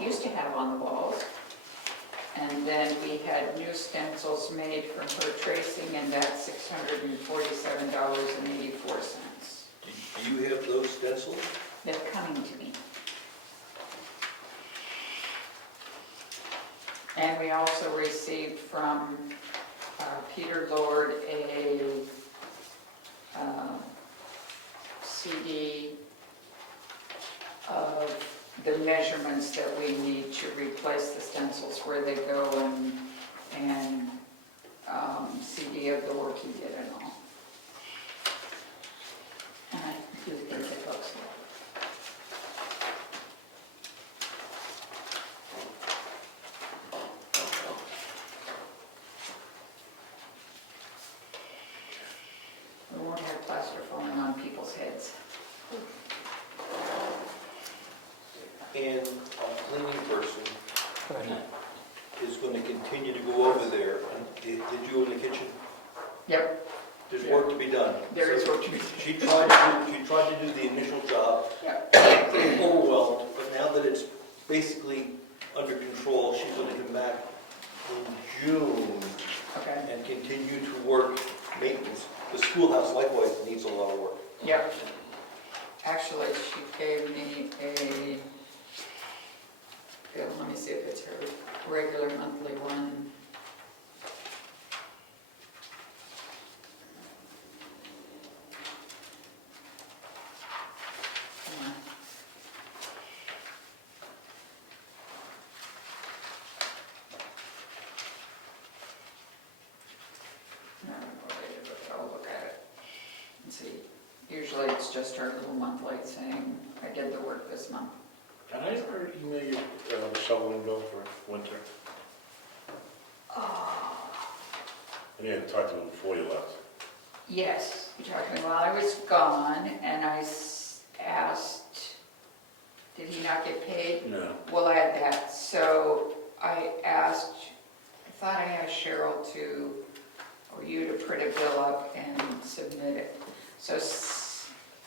used to have on the walls. And then we had new stencils made from her tracing, and that's $647.84. Do you have those stencils? They're coming to me. And we also received from Peter Lord a CD of the measurements that we need to replace the stencils, where they go, and CD of the work he did and all. And I do think it looks like. We won't have plaster falling on people's heads. And our cleaning person is going to continue to go over there. And did you in the kitchen? Yep, There's work to be done. there is work to be done. She tried to do the initial job, Yep. overwhelmed, but now that it's basically under control, she's going to come back in June Okay, and continue to work maintenance. The schoolhouse likewise needs a lot of work. yep. Actually, she gave me a bill, let me see if it's her regular monthly one. Hang on. No, I'll look at it and see. Usually it's just her little monthly saying, I did the work this month. Can I ever email you the shoveling bill for winter? I need to talk to him before you left. Yes, you talked to me while I was gone, and I asked, did he not get paid? No. We'll add that. So I asked, I thought I asked Cheryl to, or you to print a bill up and submit it. So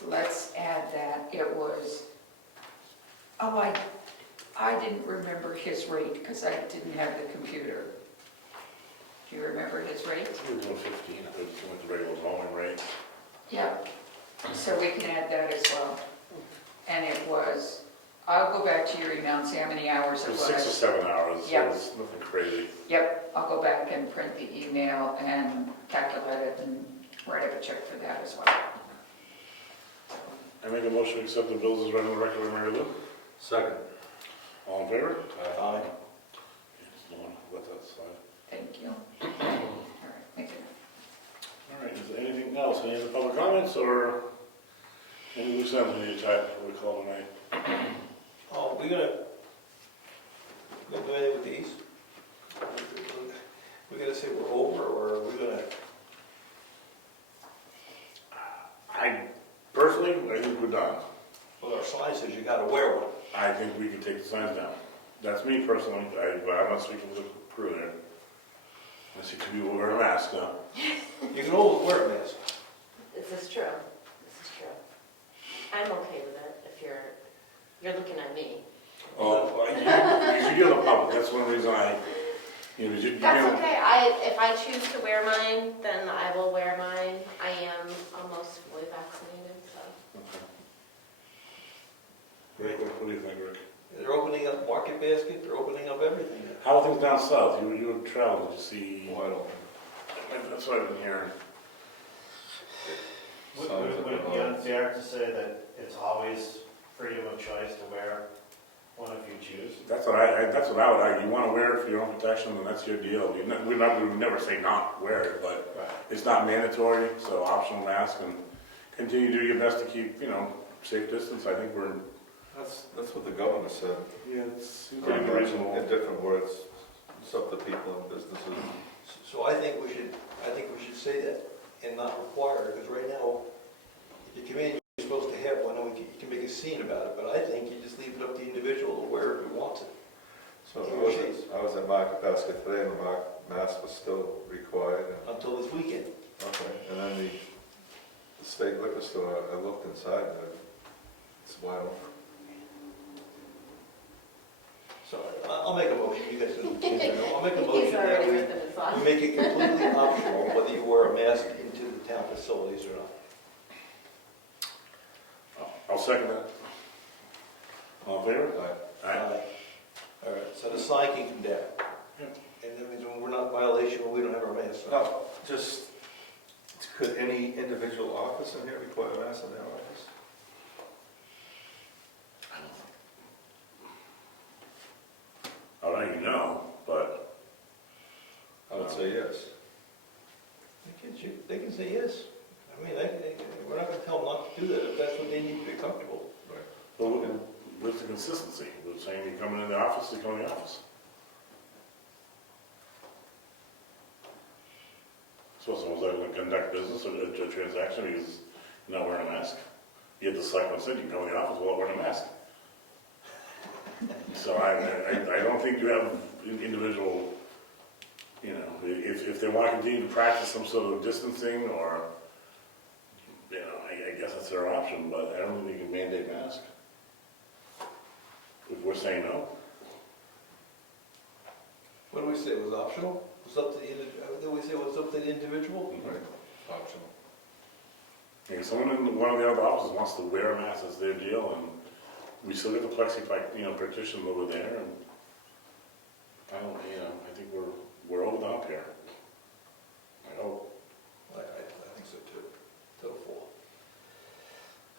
let's add that. It was, oh, I didn't remember his rate because I didn't have the computer. Do you remember his rate? It was 115, I think he went to regular mowing rate. Yeah, so we can add that as well. And it was, I'll go back to your email and see how many hours It it was 6 or was. 7 hours, so Yeah. it was nothing crazy. Yep, I'll go back and print the email and calculate it and write up a check for that as well. I make a motion to accept the bills as read on the record by Mary Lou. Second. All in favor? Aye. Just don't want to let that slide. Thank you. All right, thank you. All right, is there anything else? Any other public comments or any loose ends we need to tie before we call tonight? Oh, we're gonna do anything with these? We're gonna say we're over, or are we gonna? Personally, I think we're done. Well, our sign says you gotta wear one. I think we can take the signs down. That's me personally, but I'm not speaking for the crew there. Unless you two people wear a mask now. You can always wear a mask. This is true. This is true. I'm okay with it if you're looking at me. Oh, you should give the public, that's one reason you That's give- okay. If I choose to wear mine, then I will wear mine. I am almost fully vaccinated, so. Rick, what do you think, Rick? They're opening up Market Basket, they're opening up everything. How are things down south? You would travel, did you see? Oh, I don't. That's what I've been hearing. Would it be unfair to say that it's always freedom of choice to wear one if you choose? That's what I would argue. You want to wear it for your own protection, then that's your deal. We would never say not wear it, but it's not mandatory, so optional mask, and continue to do your best to keep, safe distance. I think we're, That's what the governor said. yeah, it's In pretty reasonable. different words, it's up to people and businesses. So I think we should say that and not require, because right now, if you come in, you're supposed to have one, and you can make a scene about it, but I think you just leave it up to the individual to wear it if he wants it. So I was at Market Basket today, and the mask was still required. Until this weekend. Okay, and then the state liquor store, I looked inside, and it's wide open. So I'll make a motion, you guys can, I'll make a He's motion that already we written this on. make it completely optional whether you wear a mask into the town facilities or not. I'll second that. All in favor? Aye. All right, so the sign can come down. Yep. And that means when we're not in violation, when we don't have our masks on. No, just, could any individual office in here require a mask in their office? I don't even know, but I would say yes. They can say yes. I mean, we're not gonna tell them not to do that if that's what they need to be comfortable. well, with the consistency, we're saying you come in the office, you come in the office. So someone's not going to conduct business or a transaction because you're not wearing a mask. You have the selectmen said you can come in the office without wearing a mask. So I don't think you have individual, you know, if they want to continue to practice some sort of distancing or, you know, I guess that's their option, but I don't think we can mandate mask. If we're saying no. What do we say, it was optional? It was up to the, did we say it was up to the individual? Right, optional. If someone in one of the other offices wants to wear a mask, that's their deal, and we still get the plexiglass, you know, partition over there, and I don't, you know, I think we're over the hump here. I hope. I think so too. To a full.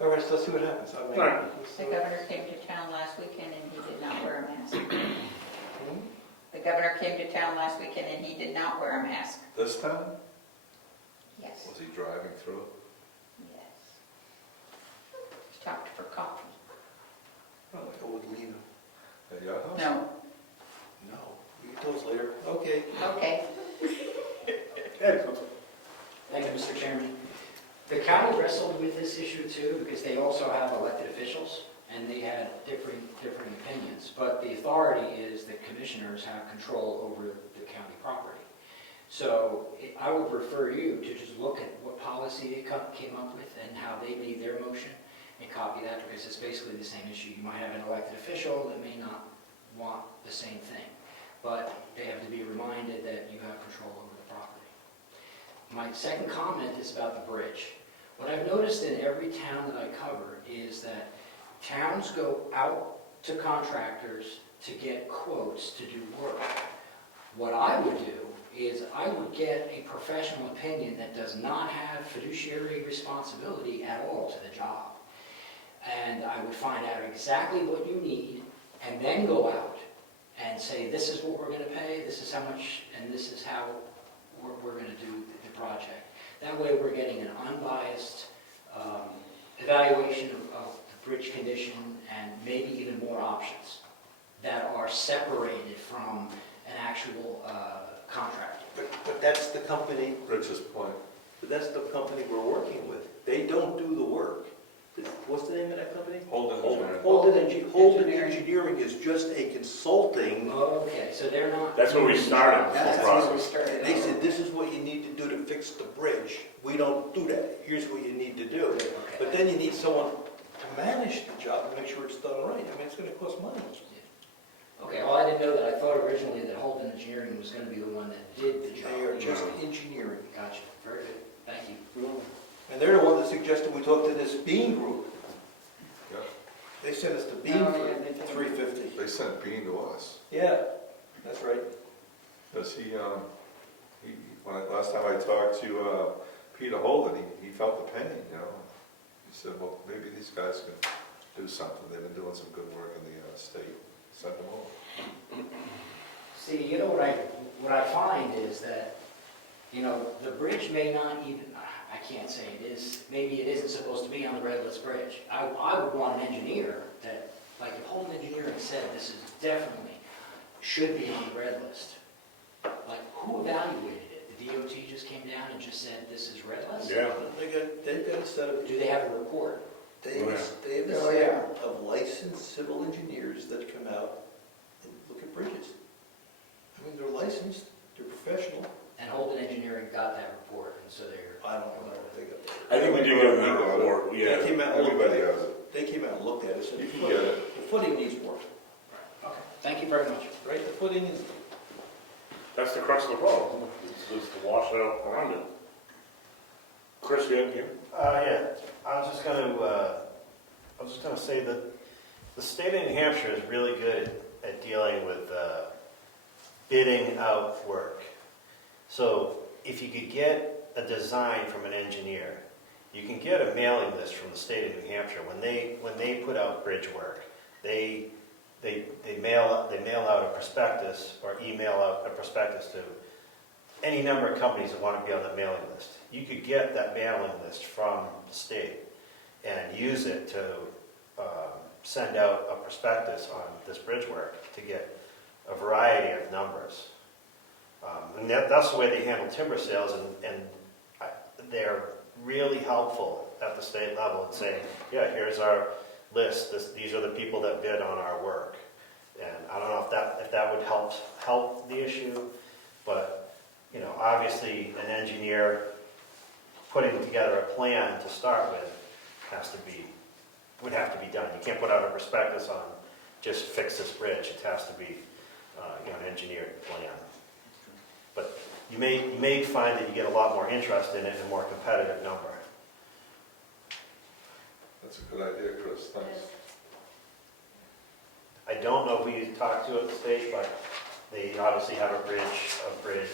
All right, so let's see what happens. I mean, All right. The governor came to town last weekend and he did not wear a mask. Hmm? The governor came to town last weekend and he did not wear a mask. This time, Yes. was he driving through? Yes. Stopped for coffee. Oh, I would leave him. At your house? No. No, we get those later. Okay. Okay. Ed, Thank you, Mr. Chairman. The county wrestled with this issue too, because they also have elected officials, and they had different opinions. But the authority is that commissioners have control over the county property. So I would refer you to just look at what policy they came up with and how they made their motion, and copy that, because it's basically the same issue. You might have an elected official that may not want the same thing, but they have to be reminded that you have control over the property. My second comment is about the bridge. What I've noticed in every town that I cover is that towns go out to contractors to get quotes to do work. What I would do is I would get a professional opinion that does not have fiduciary responsibility at all to the job. And I would find out exactly what you need and then go out and say, this is what we're going to pay, this is how much, and this is how we're going to do the project. That way we're getting an unbiased evaluation of the bridge condition and maybe even more options that are separated from an actual contractor. But that's the company, Rich's point. but that's the company we're working with. They don't do the work. What's the name of that company? Holden Engineering. Holden Engineering is just a consulting. Okay, so they're not... That's where we started That's the where we process. started. They said, this is what you need to do to fix the bridge. We don't do that. Here's what you need to do. But then you need someone to manage the job and make sure it's done right. I mean, it's going to cost money. Okay, well, I didn't know that. I thought originally that Holden Engineering was going to be the one that did the job. They are just engineering. Gotcha, very good, thank you. And they're the one that suggested we talk to this Bean Group. Yeah. They sent us to Bean Oh, for yeah, they did. $350. They sent Bean to us. Yeah, that's right. Because last time I talked to Peter Holden, he felt the pain, you know. He said, well, maybe these guys can do something. They've been doing some good work in the state. Send them over. See, you know what I find is that, you know, the bridge may not even, I can't say it is, maybe it isn't supposed to be on the red list bridge. I would want an engineer that, like if Holden Engineering said this is definitely, should be on the red list, like who evaluated it? the DOT just came down and just said, this is red list? Yeah. They've got a set of, Do they have a report? they have a Oh, set of licensed civil engineers that come out and look at bridges. I mean, they're licensed, they're professional. And Holden Engineering got that report, and so they're... I don't know if they got that. I think we did get that report, They yeah. came out and looked at Everybody it. has it. They came out and looked at it, said, You can get it. the footing needs work, Okay, thank you very much. right? The footing is, That's the crux of the problem, it's the washout around it. Chris, you had again? Yeah, I was just gonna say that the state of New Hampshire is really good at dealing with bidding out work. So if you could get a design from an engineer, you can get a mailing list from the state of New Hampshire. When they put out bridge work, they mail out a prospectus or email out a prospectus to any number of companies that want to be on the mailing list. You could get that mailing list from the state and use it to send out a prospectus on this bridge work to get a variety of numbers. And that's the way they handle timber sales, and they're really helpful at the state level in saying, yeah, here's our list, these are the people that bid on our work. And I don't know if that would help the issue, but you know, obviously an engineer putting together a plan to start with would have to be done. You can't put out a prospectus on just fix this bridge. It has to be an engineered plan. But you may find that you get a lot more interest in it and a more competitive number. That's a good idea, Chris, thanks. I don't know who you talked to at the state, but they obviously have a bridge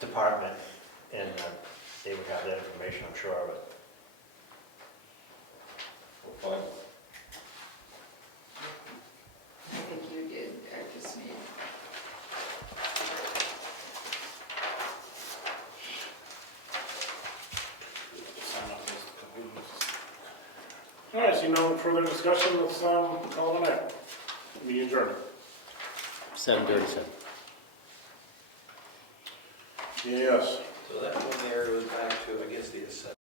department, and they would have that information, I'm sure of it. Well, fine. I think you did, I just need. All right, see no further discussion, let's call it a night. Meeting adjourned. 7:37. Yes. so that one there goes back to, I guess, the assessment.